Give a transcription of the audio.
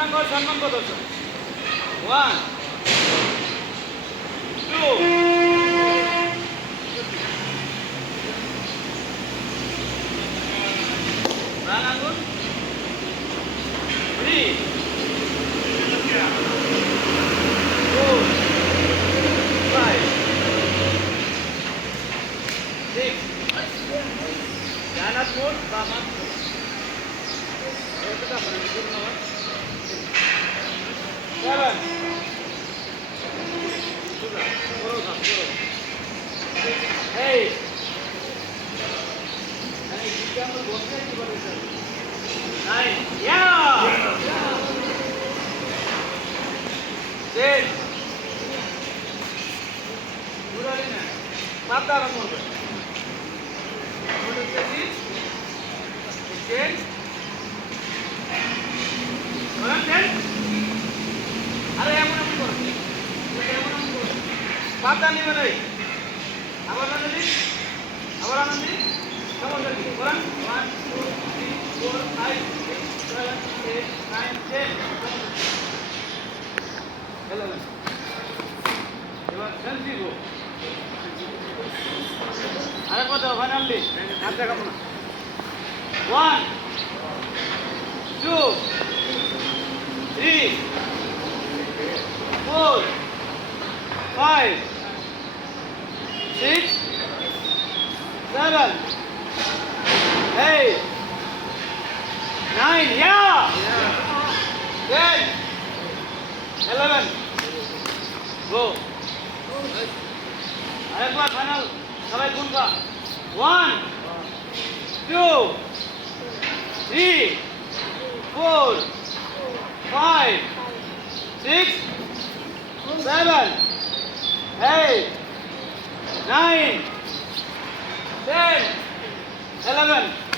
সম্মান প্রদর্শন। 1 2 রান আগুন 3 4 5 6 ডানাত মোট বামাত এটা মানে গুণ নাম্বার 7 সুদা বড় কাজ করো এই আমি এটা আমরা বলতে কি বলে স্যার 9 ইয়া 10 পুরালি না মাথা আরাম করবে ওকে আরে এমন এমন করো এমন এমন করো পাতা নিবে নাই আবার আনন্দি কেমন দেখি বলেন 1 2 3 4 5 6 7 8 9 10 হ্যালো এবার সেলফি গো আরে কত ফাইনালি হাত দেখাবো না 1 2 3 4 5 6 7 8 9 yeah 10 11 go আরেকবার ফাইনাল সবাই গুনবা 1 2 3 4 5 6 7 8 9 10 11